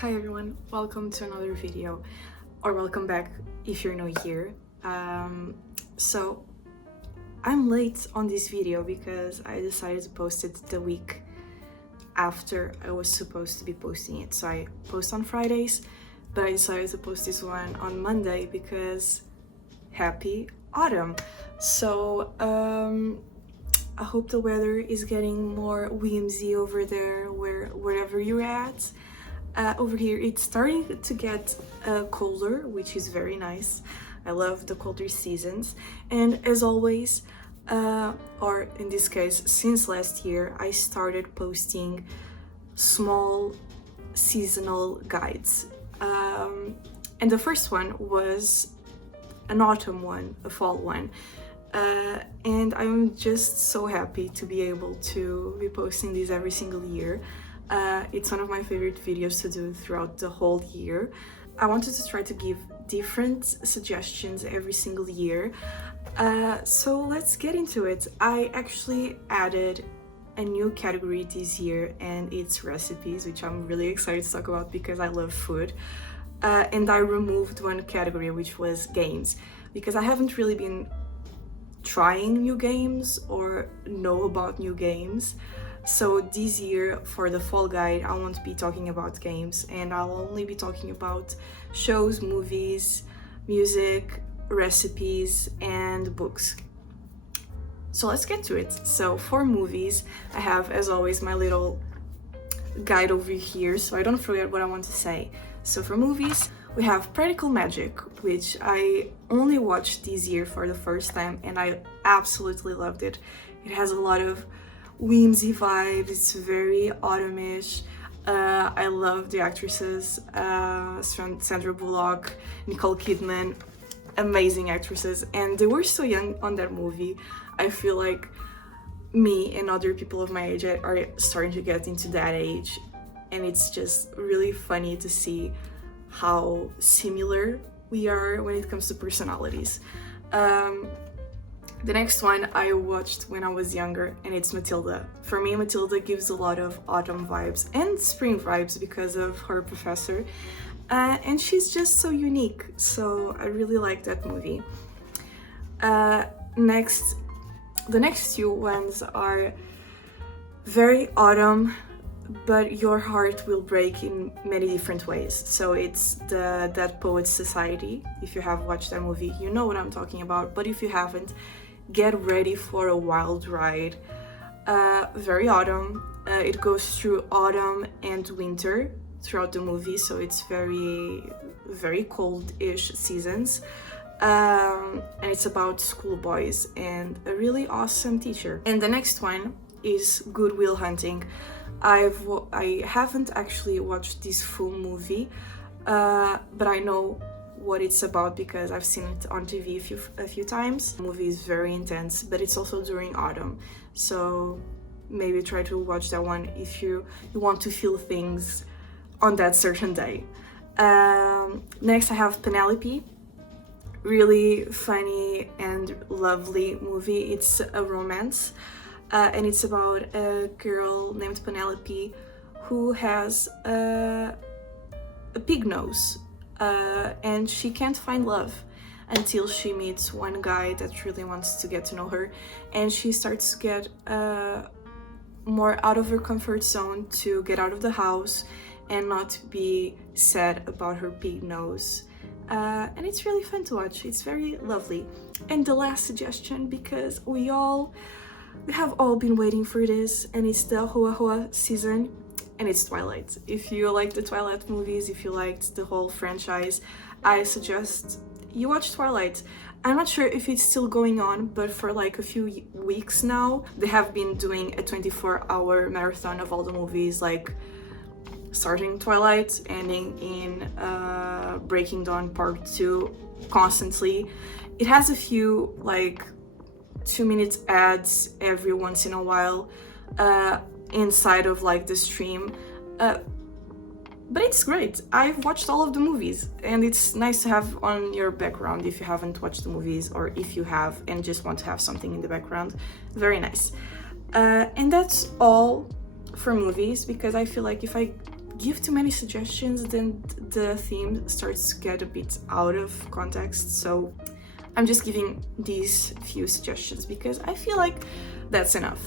Hi everyone, welcome to another video, or welcome back if you're new here. So I'm late on this video because I decided to post it the week after I was supposed to be posting it. So I post on Fridays, but I decided to post this one on Monday because happy autumn. So I hope the weather is getting more whimsy over there, wherever you're at. Over here it's starting to get colder, which is very nice. I love the colder seasons, and as always, or in this case since last year, I started posting small seasonal guides, and the first one was an autumn one, a fall one, and I'm just so happy to be able to be posting these every single year. It's one of my favorite videos to do throughout the whole year. I wanted to try to give different suggestions every single year. So let's get into it. I actually added a new category this year, and it's recipes, which I'm really excited to talk about because I love food. And I removed one category, which was games, because I haven't really been trying new games or know about new games. So this year, for the fall guide, I won't be talking about games, and I'll only be talking about shows, movies, music, recipes, and books. So let's get to it. So for movies, I have, as always, my little guide over here so I don't forget what I want to say. So for movies, we have Practical Magic, which I only watched this year for the first time, and I absolutely loved it. It has a lot of whimsy vibes, it's very autumnish. I love the actresses, Sandra Bullock, Nicole Kidman, amazing actresses, and they were so young on that movie. I feel like me and other people of my age are starting to get into that age, and it's just really funny to see how similar we are when it comes to personalities. The next one I watched when I was younger, and it's Matilda. For me, Matilda gives a lot of autumn vibes and spring vibes because of her professor, and she's just so unique, so I really like that movie. The next two ones are very autumn, but your heart will break in many different ways. So it's the Dead Poets Society. If you have watched that movie, you know what I'm talking about, but if you haven't, get ready for a wild ride. Very autumn. It goes through autumn and winter throughout the movie, so it's very cold-ish seasons. And it's about schoolboys and a really awesome teacher. And the next one is Good Will Hunting. I haven't actually watched this full movie, but I know what it's about because I've seen it on TV a few times. The movie is very intense, but it's also during autumn, so maybe try to watch that one if you want to feel things on that certain day. Next I have Penelope. Really funny and lovely movie. It's a romance, and it's about a girl named Penelope who has a pig nose, and she can't find love until she meets one guy that really wants to get to know her, and she starts to get more out of her comfort zone to get out of the house and not be sad about her pig nose. And it's really fun to watch. It's very lovely. And the last suggestion, because we have all been waiting for this, and it's the Hoa Hoa season, and it's Twilight. If you like the Twilight movies, if you liked the whole franchise, I suggest you watch Twilight. I'm not sure if it's still going on, but for like a few weeks now, they have been doing a 24-hour marathon of all the movies, like starting Twilight, ending in Breaking Dawn Part 2 constantly. It has a few like 2-minute ads every once in a while inside of like the stream, but it's great. I've watched all of the movies, and it's nice to have on your background if you haven't watched the movies, or if you have and just want to have something in the background. Very nice. And that's all for movies, because I feel like if I give too many suggestions, then the theme starts to get a bit out of context. So I'm just giving these few suggestions because I feel like that's enough.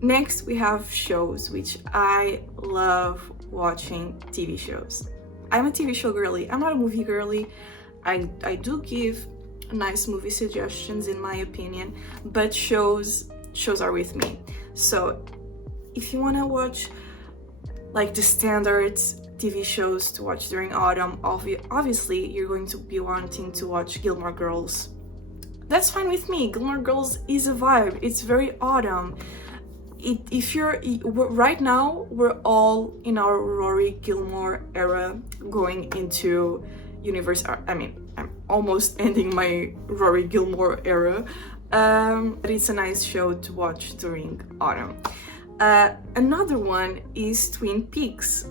Next, we have shows, which I love watching TV shows. I'm a TV show girly. I'm not a movie girly. I do give nice movie suggestions in my opinion, but shows are with me. So if you want to watch like the standard TV shows to watch during autumn, obviously you're going to be wanting to watch Gilmore Girls. That's fine with me. Gilmore Girls is a vibe. It's very autumn. Right now, we're all in our Rory Gilmore era, going into universe. I mean, I'm almost ending my Rory Gilmore era, but it's a nice show to watch during autumn. Another one is Twin Peaks,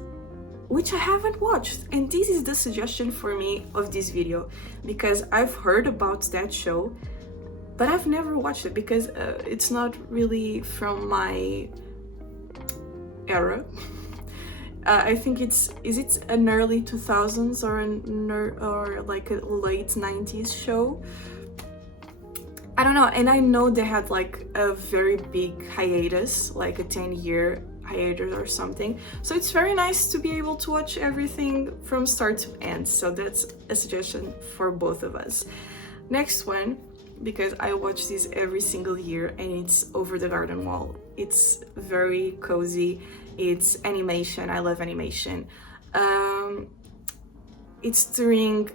which I haven't watched, and this is the suggestion for me of this video because I've heard about that show, but I've never watched it because it's not really from my era. I think is it an early 2000s or like a late 90s show? I don't know, and I know they had like a very big hiatus, like a 10-year hiatus or something. So it's very nice to be able to watch everything from start to end. So that's a suggestion for both of us. Next one, because I watch this every single year, and it's Over the Garden Wall. It's very cozy. It's animation. I love animation. It's during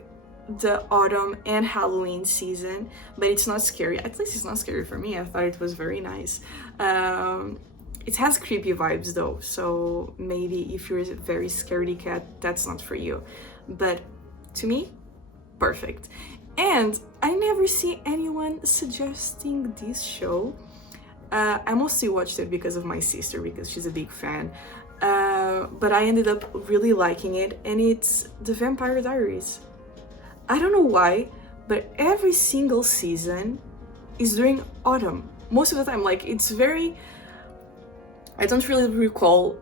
the autumn and Halloween season, but it's not scary. At least it's not scary for me. I thought it was very nice. It has creepy vibes though, so maybe if you're a very scaredy cat, that's not for you. But to me, perfect. And I never see anyone suggesting this show. I mostly watched it because of my sister, because she's a big fan. But I ended up really liking it, and it's The Vampire Diaries. I don't know why, but every single season is during autumn. Most of the time, like, it's very... I don't really recall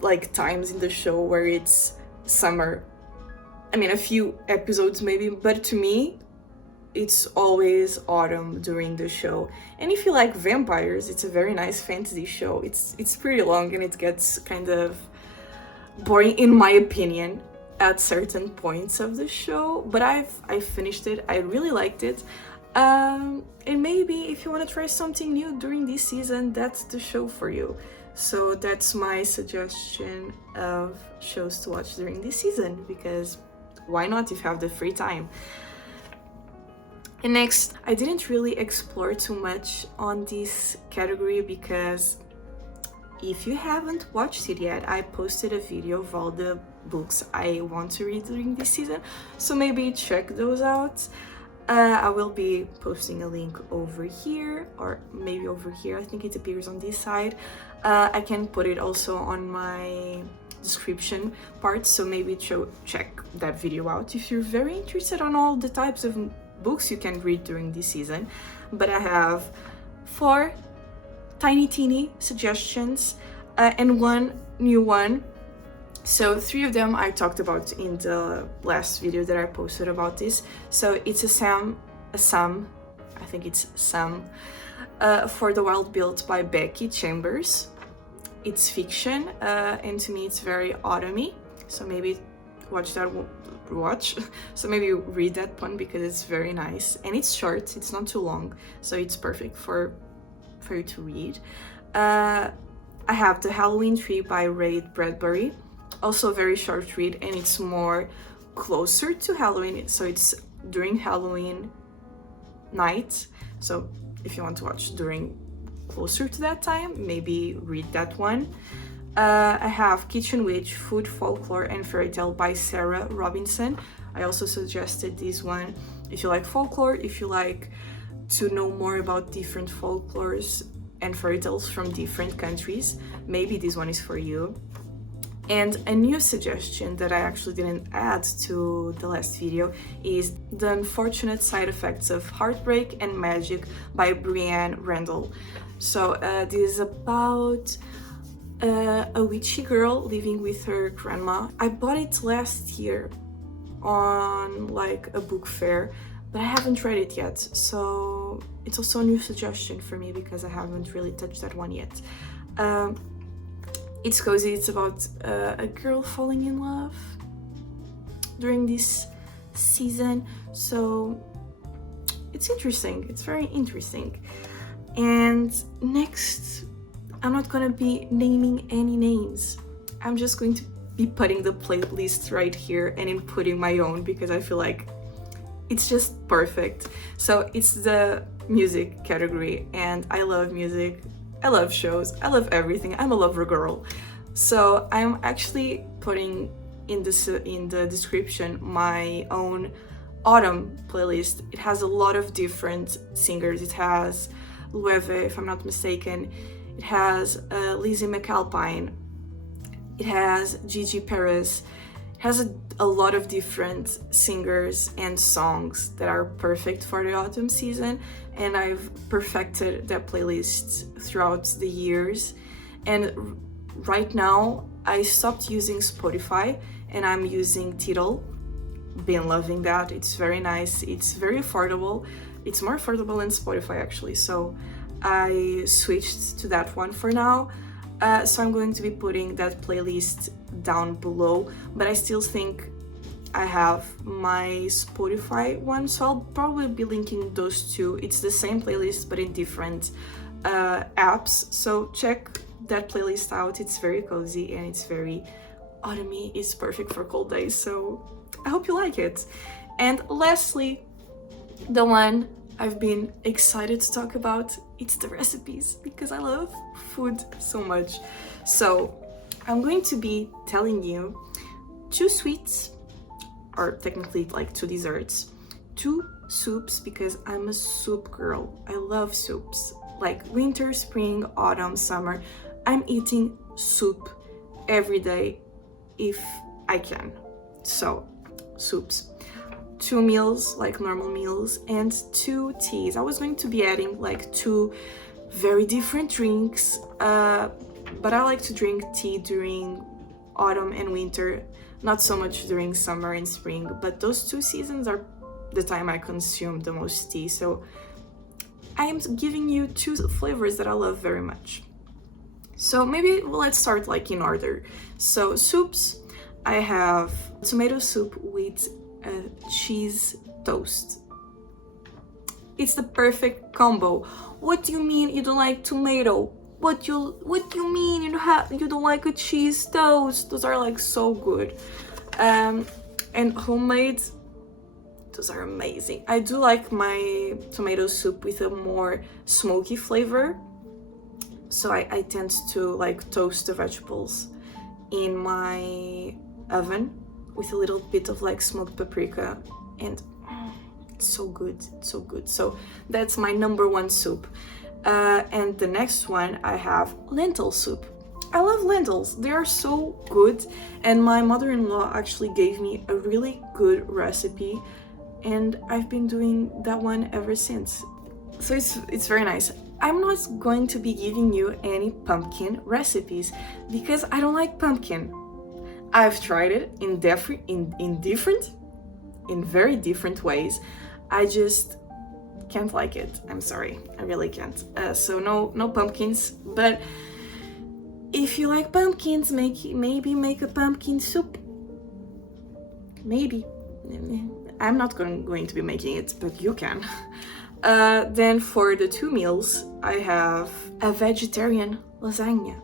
like times in the show where it's summer. I mean, a few episodes maybe, but to me, it's always autumn during the show. And if you like vampires, it's a very nice fantasy show. It's pretty long and it gets kind of boring in my opinion at certain points of the show, but I finished it. I really liked it. And maybe if you want to try something new during this season, that's the show for you. So that's my suggestion of shows to watch during this season, because why not if you have the free time? And next, I didn't really explore too much on this category because if you haven't watched it yet, I posted a video of all the books I want to read during this season, so maybe check those out. I will be posting a link over here, or maybe over here. I think it appears on this side. I can put it also on my description part, so maybe check that video out if you're very interested on all the types of books you can read during this season. But I have 4 tiny teeny suggestions and 1 new one. So 3 of them I talked about in the last video that I posted about this. So it's a Sam, I think it's Sam, For the Wild Built by Becky Chambers. It's fiction, and to me it's very autumny. So maybe so maybe read that one because it's very nice. And it's short, it's not too long, so it's perfect for you to read. I have The Halloween Tree by Ray Bradbury. Also a very short read, and it's more closer to Halloween, so it's during Halloween night. So if you want to watch during closer to that time, maybe read that one. I have Kitchen Witch, Food, Folklore and Fairy Tale by Sarah Robinson. I also suggested this one if you like folklore, if you like to know more about different folklores and fairy tales from different countries, maybe this one is for you. And a new suggestion that I actually didn't add to the last video is The Unfortunate Side Effects of Heartbreak and Magic by Brianne Randall. So this is about a witchy girl living with her grandma. I bought it last year on like a book fair, but I haven't read it yet, so it's also a new suggestion for me because I haven't really touched that one yet. It's cozy. It's about a girl falling in love during this season, so it's interesting. It's very interesting. And next, I'm not gonna be naming any names. I'm just going to be putting the playlist right here and inputting my own because I feel like it's just perfect. So it's the music category, and I love music, I love shows, I love everything. I'm a lover girl. So I'm actually putting in the description my own autumn playlist. It has a lot of different singers. It has Loewe, if I'm not mistaken. It has Lizzie McAlpine. It has Gigi Perez. It has a lot of different singers and songs that are perfect for the autumn season, and I've perfected that playlist throughout the years. And right now I stopped using Spotify and I'm using Tidal. Been loving that. It's very nice. It's very affordable. It's more affordable than Spotify actually, so I switched to that one for now. So I'm going to be putting that playlist down below, but I still think I have my Spotify one, so I'll probably be linking those two. It's the same playlist but in different apps, so check that playlist out. It's very cozy and it's very autumny. It's perfect for cold days, so I hope you like it. And lastly, the one I've been excited to talk about, it's the recipes, because I love food so much. So I'm going to be telling you 2 sweets, or technically like 2 desserts, 2 soups, because I'm a soup girl. I love soups, like winter, spring, autumn, summer. I'm eating soup every day if I can. So soups, 2 meals, like normal meals, and 2 teas. I was going to be adding like 2 very different drinks, but I like to drink tea during autumn and winter, not so much during summer and spring, but those 2 seasons are the time I consume the most tea. So I am giving you 2 flavors that I love very much. So maybe let's start like in order. So soups, I have tomato soup with cheese toast. It's the perfect combo. What do you mean you don't like tomato? What do you mean you don't like a cheese toast? Those are like so good. And homemade, those are amazing. I do like my tomato soup with a more smoky flavor, so I tend to like toast the vegetables in my oven with a little bit of like smoked paprika, and it's so good, so good. So that's my number 1 soup. And the next one, I have lentil soup. I love lentils, they are so good, and my mother-in-law actually gave me a really good recipe, and I've been doing that one ever since. So it's very nice. I'm not going to be giving you any pumpkin recipes because I don't like pumpkin. I've tried it in very different ways. I just can't like it. I'm sorry, I really can't. So no pumpkins. But if you like pumpkins, maybe make a pumpkin soup. Maybe. I'm not going to be making it, but you can. Then for the 2 meals, I have a vegetarian lasagna.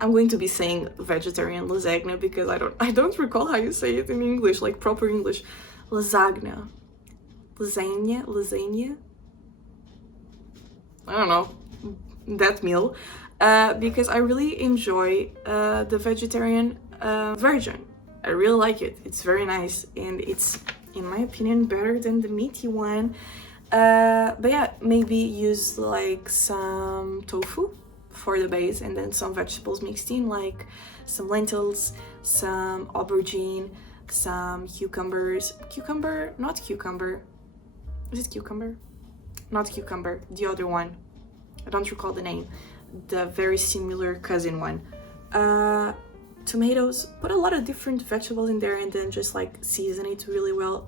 I'm going to be saying vegetarian lasagna because I don't recall how you say it in English, like proper English. Lasagna. I don't know, that meal, because I really enjoy the vegetarian version. I really like it. It's very nice, and it's, in my opinion, better than the meaty one. But yeah, maybe use like some tofu for the base, and then some vegetables mixed in, like some lentils, some aubergine, some cucumbers. Not cucumber. Is it cucumber? Not cucumber, the other one. I don't recall the name. the very similar cousin one. Tomatoes, put a lot of different vegetables in there and then just like season it really well.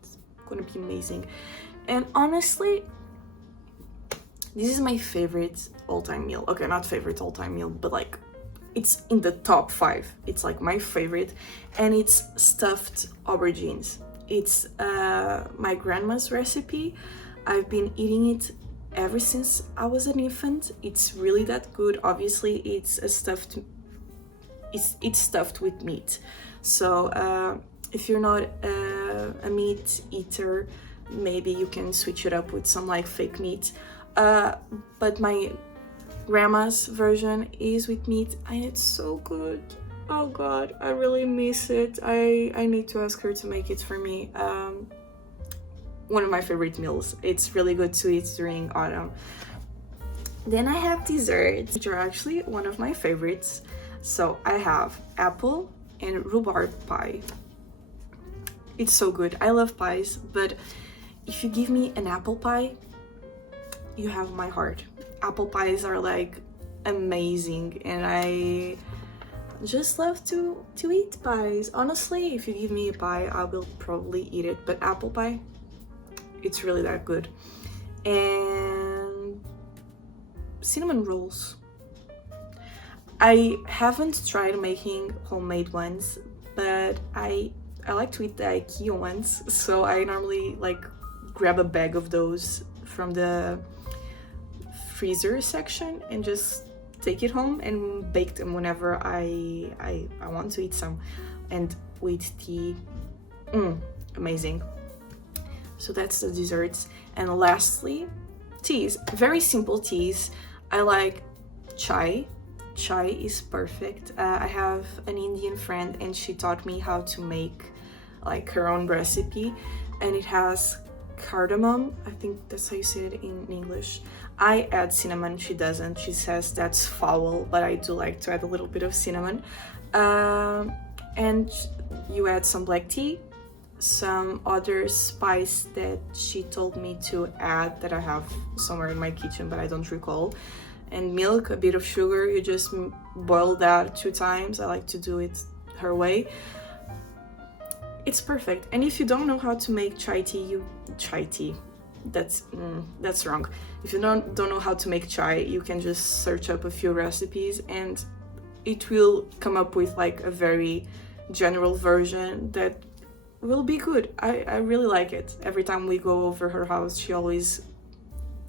It's gonna be amazing. And honestly, this is my favorite all-time meal. Okay, not favorite all-time meal, but like it's in the top 5. It's like my favorite, and it's stuffed aubergines. It's my grandma's recipe. I've been eating it ever since I was an infant. It's really that good. Obviously, it's stuffed with meat. So if you're not a meat eater, maybe you can switch it up with some like fake meat. But my grandma's version is with meat, and it's so good. Oh god, I really miss it. I need to ask her to make it for me. One of my favorite meals. It's really good to eat during autumn. Then I have desserts, which are actually one of my favorites. So I have apple and rhubarb pie. It's so good. I love pies, but if you give me an apple pie, you have my heart. Apple pies are like amazing, and I just love to eat pies. Honestly, if you give me a pie, I will probably eat it, but apple pie, it's really that good. And cinnamon rolls. I haven't tried making homemade ones, but I like to eat the IKEA ones, so I normally like grab a bag of those from the freezer section and just take it home and bake them whenever I want to eat some, and with tea. Amazing. So that's the desserts. And lastly, teas. Very simple teas. I like chai. Chai is perfect. I have an Indian friend, and she taught me how to make like her own recipe, and it has cardamom. I think that's how you say it in English. I add cinnamon, she doesn't. She says that's foul, but I do like to add a little bit of cinnamon. And you add some black tea, some other spice that she told me to add that I have somewhere in my kitchen, but I don't recall. And milk, a bit of sugar. You just boil that 2 times. I like to do it her way. It's perfect. And if you don't know how to make chai tea, that's wrong. If you don't know how to make chai, you can just search up a few recipes, and it will come up with like a very general version that will be good. I really like it. Every time we go over her house, she always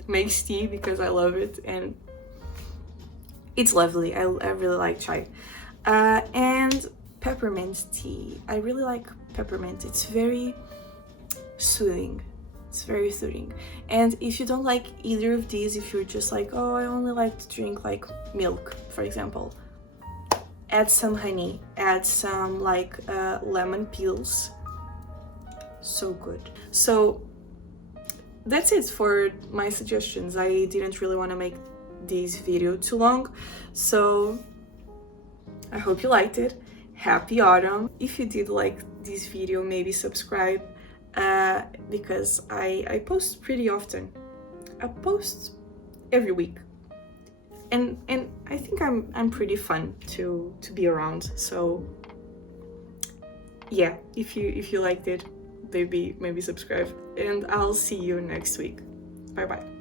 makes tea because I love it, and it's lovely. I really like chai. And peppermint tea. I really like peppermint. It's very soothing. It's very soothing. And if you don't like either of these, if you're just like, oh, I only like to drink like milk, for example, add some honey, add some like lemon peels. So good. So that's it for my suggestions. I didn't really want to make this video too long, so I hope you liked it. Happy autumn. If you did like this video, maybe subscribe, because I post pretty often. I post every week, and I think I'm pretty fun to be around. So yeah, if you liked it, maybe subscribe, and I'll see you next week. Bye bye.